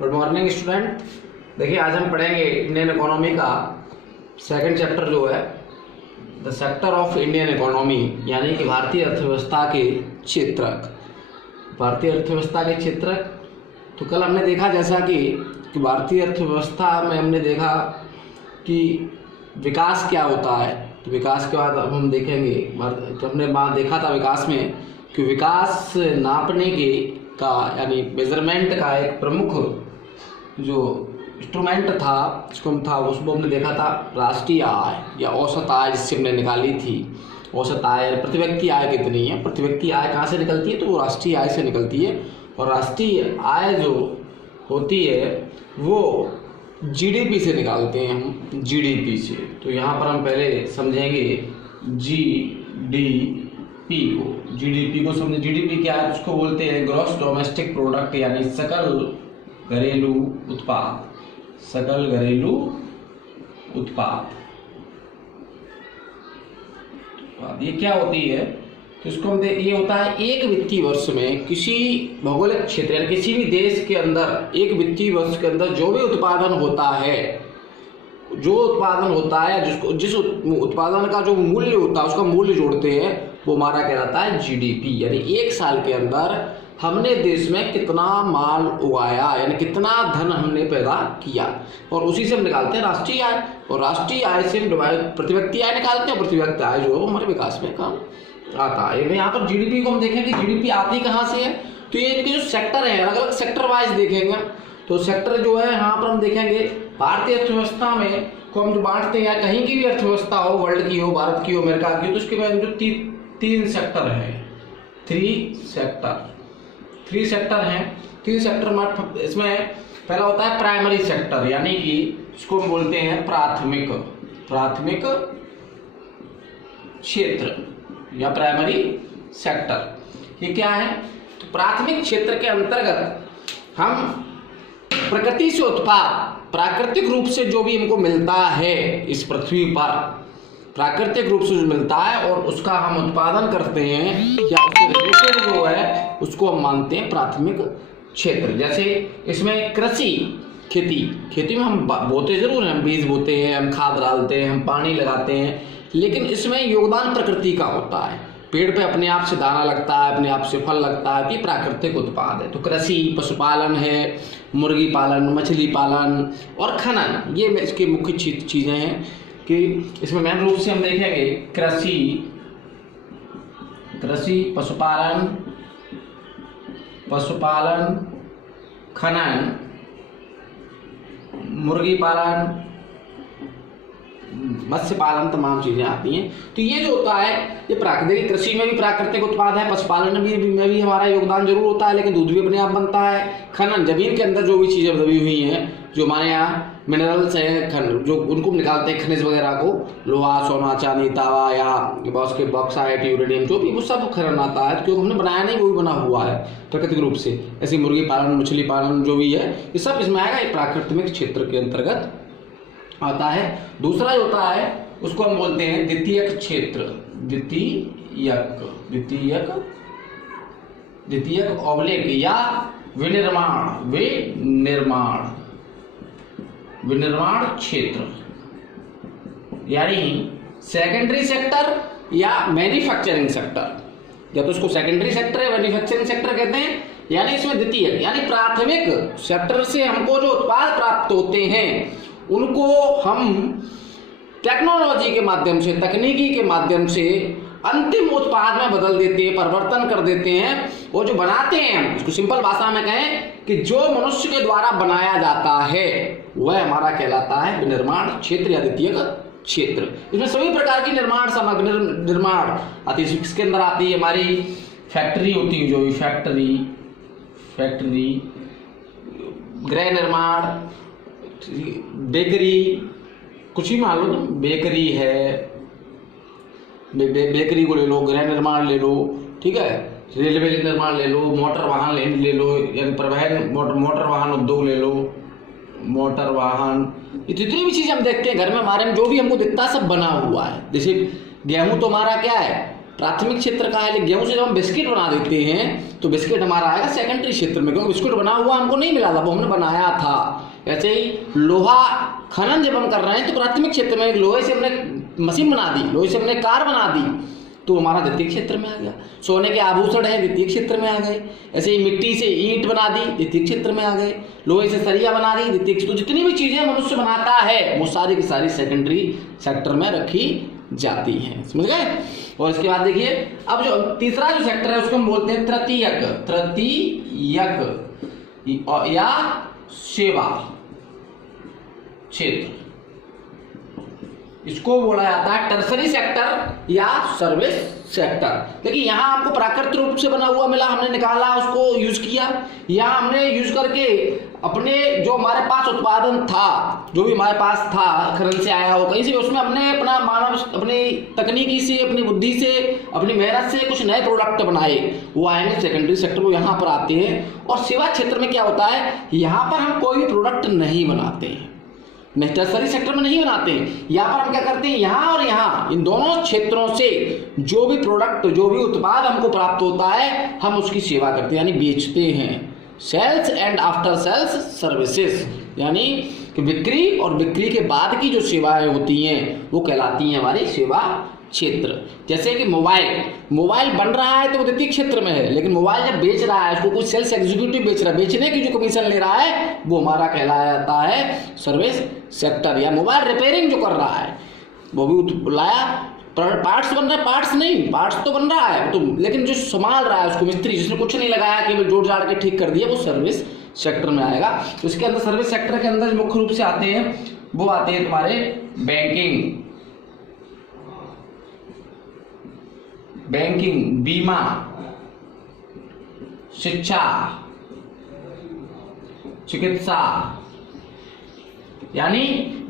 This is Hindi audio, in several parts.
Good morning student. देखिए आज हम पढ़ेंगे इंडियन इकोनॉमी का सेकंड चैप्टर जो है the sector of Indian economy, यानी कि भारतीय अर्थव्यवस्था के क्षेत्रक। भारतीय अर्थव्यवस्था के क्षेत्रक। तो कल हमने देखा जैसा कि भारतीय अर्थव्यवस्था में हमने देखा कि विकास क्या होता है। तो विकास के बाद अब हम देखेंगे, तो हमने देखा था विकास में कि विकास नापने के का यानी मेजरमेंट का एक प्रमुख जो इंस्ट्रूमेंट था उसको हमने देखा था राष्ट्रीय आय या औसत आय, जिससे हमने निकाली थी। औसत आय प्रति व्यक्ति आय कितनी है, प्रति व्यक्ति आय कहाँ से निकलती है, तो वो राष्ट्रीय आय से निकलती है। और राष्ट्रीय आय जो होती है वो जीडीपी से निकालते हैं हम, जीडीपी से। तो यहाँ पर हम पहले समझेंगे जीडीपी को। जीडीपी को समझे। जीडीपी क्या है, उसको बोलते हैं ग्रॉस डोमेस्टिक प्रोडक्ट, यानी सकल घरेलू उत्पाद। सकल घरेलू उत्पाद ये क्या होती है, तो इसको हम ये होता है एक वित्तीय वर्ष में किसी भौगोलिक क्षेत्र यानी किसी भी देश के अंदर एक वित्तीय वर्ष के अंदर जो भी उत्पादन होता है, जिस उत्पादन का जो मूल्य होता है उसका मूल्य जोड़ते हैं, वो हमारा कहलाता है जीडीपी। यानी एक साल के अंदर हमने देश में कितना माल उगाया, यानी कितना धन हमने पैदा किया, और उसी से हम निकालते हैं राष्ट्रीय आय। और राष्ट्रीय आय से हम प्रति व्यक्ति आय निकालते हैं। प्रति व्यक्ति आय जो हमारे विकास में काम आता है। यहाँ पर जीडीपी को हम देखेंगे, जीडीपी आती कहाँ से है, तो ये इनके जो सेक्टर है अलग अलग सेक्टर वाइज देखेंगे। तो सेक्टर जो है यहाँ पर हम देखेंगे भारतीय अर्थव्यवस्था में को हम जो बांटते हैं, कहीं की भी अर्थव्यवस्था हो, वर्ल्ड की हो, भारत की हो, अमेरिका की हो, तो उसके बाद जो तीन सेक्टर है, थ्री सेक्टर हैं। तीन सेक्टर में इसमें पहला होता है प्राइमरी सेक्टर, यानी कि इसको हम बोलते हैं प्राथमिक क्षेत्र या प्राइमरी सेक्टर। ये क्या है, तो प्राथमिक क्षेत्र के अंतर्गत हम प्रकृति से उत्पाद, प्राकृतिक रूप से जो भी हमको मिलता है इस पृथ्वी पर, प्राकृतिक रूप से जो मिलता है और उसका हम उत्पादन करते हैं या उससे रिलेटेड जो है उसको हम मानते हैं प्राथमिक क्षेत्र। जैसे इसमें कृषि, खेती में हम बोते जरूर हैं, हम बीज बोते हैं, हम खाद डालते हैं, हम पानी लगाते हैं, लेकिन इसमें योगदान प्रकृति का होता है। पेड़ पे अपने आप से दाना लगता है, अपने आप से फल लगता है, ये प्राकृतिक उत्पाद है। तो कृषि, पशुपालन है, मुर्गी पालन, मछली पालन और खनन, ये इसके मुख्य चीजें हैं कि इसमें मेन रूप से हम देखेंगे कृषि, पशुपालन, खनन, मुर्गी पालन, मत्स्य पालन, तमाम चीजें आती हैं। तो ये जो होता है ये प्राकृतिक, कृषि में भी प्राकृतिक उत्पाद है, पशुपालन में भी हमारा योगदान जरूर होता है, लेकिन दूध भी अपने आप बनता है। खनन, जमीन के अंदर जो भी चीजें दबी हुई हैं, जो हमारे यहाँ मिनरल्स हैं, जो उनको निकालते हैं, खनिज वगैरह को, लोहा, सोना, चांदी, तांबा या बॉक्साइट, यूरेनियम, जो भी वो सब खनन आता है, क्योंकि हमने बनाया नहीं, वो भी बना हुआ है प्राकृतिक रूप से। ऐसे मुर्गी पालन, मछली पालन जो भी है, ये सब इसमें आएगा, ये प्राकृतिक क्षेत्र के अंतर्गत आता है। दूसरा जो होता है उसको हम बोलते हैं द्वितीयक क्षेत्र, द्वितीयक ऑब्लिक या विनिर्माण क्षेत्र, यानी सेकेंडरी सेक्टर या मैन्युफैक्चरिंग सेक्टर, या तो उसको सेकेंडरी सेक्टर या मैन्युफैक्चरिंग सेक्टर कहते हैं। यानी इसमें द्वितीयक यानी प्राथमिक सेक्टर से हमको जो उत्पाद प्राप्त होते हैं उनको हम टेक्नोलॉजी के माध्यम से, तकनीकी के माध्यम से अंतिम उत्पाद में बदल देते हैं, परिवर्तन कर देते हैं। वो जो बनाते हैं, उसको सिंपल भाषा में कहें कि जो मनुष्य के द्वारा बनाया जाता है वह हमारा कहलाता है विनिर्माण क्षेत्र या द्वितीयक क्षेत्र। इसमें सभी प्रकार की निर्माण सामग्री निर्माण आती है। इसके अंदर आती है हमारी फैक्ट्री होती है, जो भी फैक्ट्री, गृह निर्माण, बेकरी, कुछ भी मान लो, तो बेकरी है, बेकरी को ले लो, गृह निर्माण ले लो, ठीक है, रेलवे निर्माण ले लो, मोटर वाहन ले लो, यानी परिवहन, मोटर वाहन उद्योग ले लो, मोटर वाहन, ये जितनी भी चीजें हम देखते हैं घर में हमारे में, जो भी हमको दिखता है सब बना हुआ है। जैसे गेहूं तो हमारा क्या है, प्राथमिक क्षेत्र का है, लेकिन गेहूं से जब हम बिस्किट बना देते हैं तो बिस्किट हमारा आएगा सेकेंडरी क्षेत्र में, क्योंकि बिस्किट बना हुआ हमको नहीं मिला था, वो हमने बनाया था। ऐसे ही लोहा खनन जब हम कर रहे हैं तो प्राथमिक क्षेत्र में लोहे से हमने मशीन बना दी, लोहे से हमने कार बना दी, तो हमारा द्वितीय क्षेत्र में आ गया। सोने के आभूषण है, द्वितीय क्षेत्र में आ गए। ऐसे ही मिट्टी से ईंट बना दी, द्वितीय क्षेत्र में आ गए। लोहे से सरिया बना दी, द्वितीय। तो जितनी भी चीजें मनुष्य बनाता है वो सारी की सारी सेकेंडरी सेक्टर में रखी जाती हैं, समझ गए। और इसके बाद देखिए, अब जो तीसरा जो सेक्टर है उसको हम बोलते हैं तृतीयक, तृतीयक या सेवा क्षेत्र, इसको बोला जाता है टर्सरी सेक्टर या सर्विस सेक्टर। देखिए यहाँ आपको प्राकृतिक रूप से बना हुआ मिला, हमने निकाला, उसको यूज किया, या हमने यूज करके अपने जो हमारे पास उत्पादन था, जो भी हमारे पास था, खनन से आया हो कहीं से, उसमें हमने अपना मानव, अपनी तकनीकी से, अपनी बुद्धि से, अपनी मेहनत से कुछ नए प्रोडक्ट बनाए, वो आएंगे सेकेंडरी सेक्टर, वो यहाँ पर आते हैं। और सेवा क्षेत्र में क्या होता है, यहाँ पर हम कोई भी प्रोडक्ट नहीं बनाते हैं, टर्सरी सेक्टर में नहीं बनाते हैं। यहाँ पर हम क्या करते हैं, यहाँ और यहाँ इन दोनों क्षेत्रों से जो भी प्रोडक्ट, जो भी उत्पाद हमको प्राप्त होता है, हम उसकी सेवा करते हैं, यानी बेचते हैं। Sales and after sales services, यानी कि बिक्री और बिक्री के बाद की जो सेवाएं होती हैं वो कहलाती हैं हमारी सेवा क्षेत्र। जैसे कि मोबाइल बन रहा है तो वो द्वितीय क्षेत्र में है, लेकिन मोबाइल जब बेच रहा है, उसको कोई सेल्स एग्जीक्यूटिव बेच रहा है, बेचने की जो कमीशन ले रहा है वो हमारा कहलाया जाता है सर्विस सेक्टर। या मोबाइल रिपेयरिंग जो कर रहा है, वो भी लाया, पार्ट्स बन रहा है, पार्ट्स नहीं, पार्ट्स तो बन रहा है तो, लेकिन जो संभाल रहा है उसको मिस्त्री, जिसने कुछ नहीं लगाया, केवल जोड़ जाड़ के ठीक कर दिया, वो सर्विस सेक्टर में आएगा। तो इसके अंदर सर्विस सेक्टर के अंदर मुख्य रूप से आते हैं, वो आते हैं तुम्हारे बैंकिंग, बीमा, शिक्षा, चिकित्सा। यानी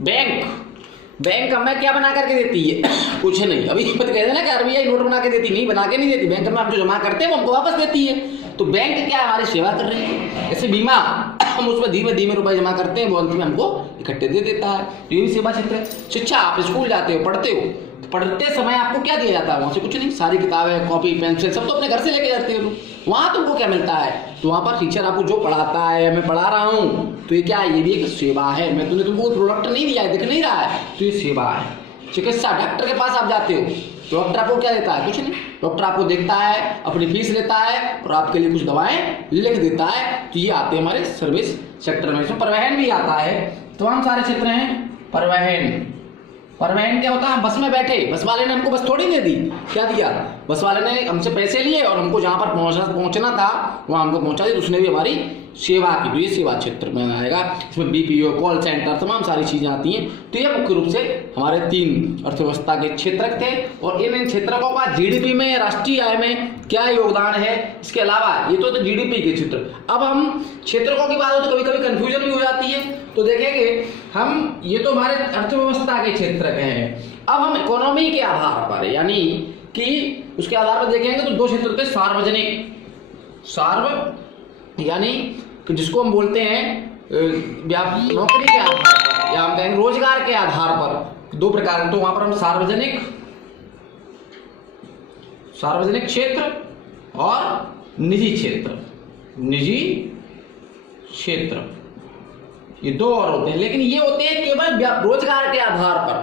बैंक हमें क्या बना करके देती है, कुछ नहीं। अभी मत कहते ना कि आरबीआई नोट बना के देती, नहीं, बना के नहीं देती। बैंक में हम जो जमा करते हैं वो हमको वापस देती है। तो बैंक क्या हमारी सेवा कर रही है। जैसे बीमा, हम उसमें धीमे धीमे रुपए जमा करते हैं, वो अंत में हमको इकट्ठे दे देता है। तो ये भी सेवा क्षेत्र है। शिक्षा, आप स्कूल जाते हो, पढ़ते हो, तो पढ़ते समय आपको क्या दिया जाता है, वहां से कुछ नहीं, सारी किताबें, कॉपी, पेंसिल सब तो अपने घर से लेके जाते हो। वहां तुमको क्या मिलता है, तो वहां पर टीचर आपको जो पढ़ाता है, मैं पढ़ा रहा हूँ, तो ये क्या है, ये भी एक सेवा है। मैं तुमको प्रोडक्ट नहीं दिया है, दिख नहीं रहा है, तो ये सेवा है। चिकित्सा, डॉक्टर के पास आप जाते हो, डॉक्टर आपको क्या देता है, कुछ नहीं। डॉक्टर आपको देखता है, अपनी फीस लेता है और आपके लिए कुछ दवाएं लिख देता है। तो ये आते हैं हमारे सर्विस सेक्टर में। इसमें परिवहन भी आता है, तमाम सारे क्षेत्र हैं। परिवहन क्या होता है, बस में बैठे, बस वाले ने हमको बस थोड़ी दे दी, क्या दिया, बस वाले ने हमसे पैसे लिए और हमको जहाँ पर पहुँचना था वहाँ हमको पहुँचा दिया, तो उसने भी हमारी सेवा की। तो ये सेवा क्षेत्र में आएगा। इसमें बीपीओ, कॉल सेंटर, तमाम सारी चीजें आती हैं। तो ये मुख्य रूप से हमारे 3 अर्थव्यवस्था के क्षेत्र थे। और इन क्षेत्रों का जीडीपी में, राष्ट्रीय आय में क्या योगदान है, इसके अलावा ये तो जीडीपी के क्षेत्र। अब हम क्षेत्रकों की बात हो तो कभी कभी कंफ्यूजन भी हो जाती है। तो देखेंगे हम, ये तो हमारे अर्थव्यवस्था के क्षेत्र के हैं। अब हम इकोनॉमी के आधार पर, यानी कि उसके आधार पर देखेंगे तो 2 क्षेत्र थे। यानी कि जिसको हम बोलते हैं नौकरी के आधार पर, या हम कहेंगे रोजगार के आधार पर, 2 प्रकार। तो वहां पर हम सार्वजनिक क्षेत्र और निजी क्षेत्र, ये 2 और होते हैं। लेकिन ये होते हैं केवल रोजगार के आधार पर,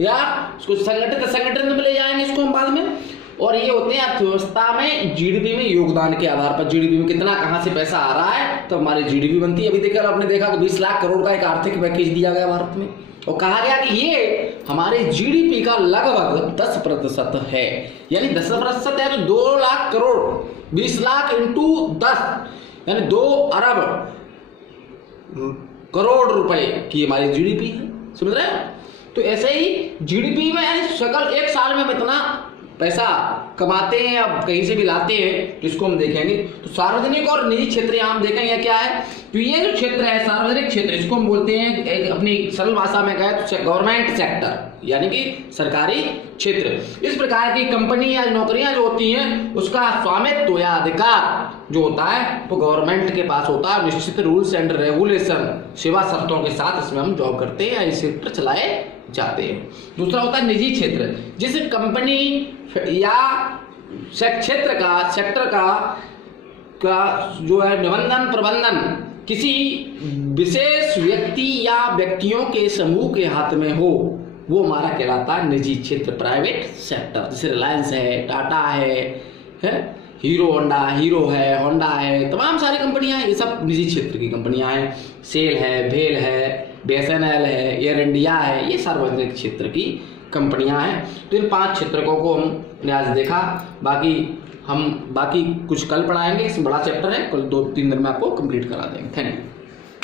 या उसको संगठन में ले जाएंगे इसको हम बाद में। और ये होते हैं अर्थव्यवस्था में जीडीपी में योगदान के आधार पर, जीडीपी में कितना कहां से पैसा आ रहा है तो हमारी जीडीपी बनती है। अभी देखकर आपने देखा कि 20 लाख करोड़ का एक आर्थिक पैकेज दिया गया भारत में, और कहा गया कि ये हमारे जीडीपी का लगभग 10% है। यानी 10% है तो 2 लाख करोड़, 20 लाख इंटू 10 यानी 2 अरब करोड़ रुपए की हमारी जीडीपी है, समझ रहे हैं। तो ऐसे ही जीडीपी में सकल एक साल में हम इतना पैसा कमाते हैं, अब कहीं से भी लाते हैं, तो इसको हम देखेंगे। तो सार्वजनिक और निजी क्षेत्र यहाँ हम देखेंगे क्या है। तो ये जो क्षेत्र है सार्वजनिक क्षेत्र, इसको हम बोलते हैं, एक अपनी सरल भाषा में कहें तो गवर्नमेंट सेक्टर, यानी कि सरकारी क्षेत्र। इस प्रकार की कंपनी या नौकरियां जो होती हैं उसका स्वामित्व या अधिकार जो होता है वो गवर्नमेंट के पास होता है। निश्चित रूल्स एंड रेगुलेशन, सेवा शर्तों के साथ इसमें हम जॉब करते हैं या ये सेक्टर चलाए जाते हैं। दूसरा होता है निजी क्षेत्र, जिस कंपनी या सेक्टर का जो है निबंधन प्रबंधन किसी विशेष व्यक्ति या व्यक्तियों के समूह के हाथ में हो, वो हमारा कहलाता है निजी क्षेत्र, प्राइवेट सेक्टर। जैसे रिलायंस है, टाटा है, हीरो होंडा है, तमाम सारी कंपनियां हैं, ये सब निजी क्षेत्र की कंपनियां हैं। सेल है, भेल है, BSNL है, एयर इंडिया है, ये सार्वजनिक क्षेत्र की कंपनियां हैं। तो इन 5 क्षेत्रकों को हमने आज देखा। बाकी कुछ कल पढ़ाएंगे, इसमें बड़ा चैप्टर है, कल 2-3 दिन में आपको कंप्लीट करा देंगे। Thank you.